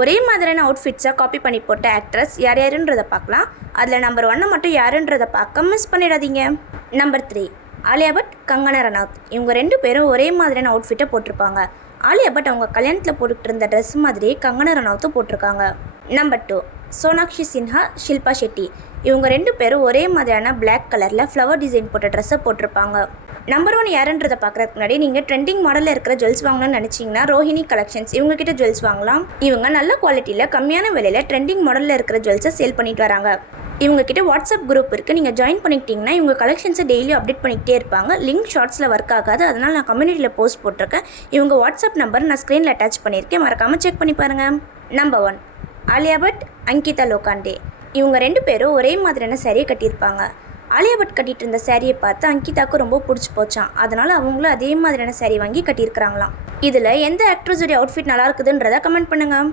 ஒரே மாதிரியான அவுட்ஃபிட்ஸை காப்பி பண்ணி போட்ட ஆக்ட்ரஸ் யார் யாருன்றதை பார்க்கலாம். அதில் நம்பர் 1 மட்டும் யாருன்றதை பார்க்க மிஸ் பண்ணிடாதீங்க. நம்பர் 3 ஆலியா பட், கங்கனா ரனாவத். இவங்க 2 பேரும் ஒரே மாதிரியான அவுட்ஃபிட்டை போட்டிருப்பாங்க. ஆலியா பட் அவங்க கல்யாணத்தில் போட்டுக்கிட்டு இருந்த ட்ரெஸ் மாதிரியே கங்கனா ரனாவத்தும் போட்டிருக்காங்க. நம்பர் 2 சோனாக்ஷி சின்ஹா, ஷில்பா ஷெட்டி. இவங்க 2 பேரும் ஒரே மாதிரியான பிளாக் கலரில் ஃப்ளவர் டிசைன் போட்ட ட்ரெஸ்ஸை போட்டிருப்பாங்க. நம்பர் 1 யாருன்றதை பார்க்குறதுக்கு முன்னாடி நீங்கள் ட்ரெண்டிங் மாடலில் இருக்கிற ஜுவல்ஸ் வாங்கணும்னு நினச்சிங்கன்னா ரோஹிணி கலெக்ஷன்ஸ் இவங்ககிட்ட ஜுவல்ஸ் வாங்கலாம். இவங்க நல்ல குவாலிட்டியில் கம்மியான விலையில் ட்ரெண்டிங் மாடலில் இருக்கிற ஜுவல்ஸை சேல் பண்ணிட்டு வராங்க. இவங்ககிட்ட வாட்ஸ்அப் குரூப் இருக்குது. நீங்கள் ஜாயின் பண்ணிக்கிட்டிங்கன்னா இவங்க கலெக்ஷன்ஸை டெய்லி அப்டேட் பண்ணிக்கிட்டே இருப்பாங்க. லிங்க் ஷார்ட்ஸில் ஒர்க் ஆகாது, அதனால் நான் கம்யூனிட்டியில் போஸ்ட் போட்டிருக்கேன். இவங்க வாட்ஸ்அப் நம்பர் நான் ஸ்க்ரீனில் அட்டாச் பண்ணியிருக்கேன், மறக்காமல் செக் பண்ணி பாருங்கள். நம்பர் 1 ஆலியா பட், அங்கிதா லோகாண்டே. இவங்க 2 பேரும் ஒரே மாதிரியான சாரியை கட்டியிருப்பாங்க. ஆலியா பட் கட்டிட்டு இருந்த சாரியை பார்த்து அங்கிதாவுக்கு ரொம்ப பிடிச்சி போச்சான். அதனால் அவங்களும் அதே மாதிரியான சாரி வாங்கி கட்டியிருக்கிறாங்களாம். இதில் எந்த ஆக்ட்ரஸுடைய அவுட்ஃபிட் நல்லா இருக்குதுன்றதை கமெண்ட் பண்ணுங்கள்.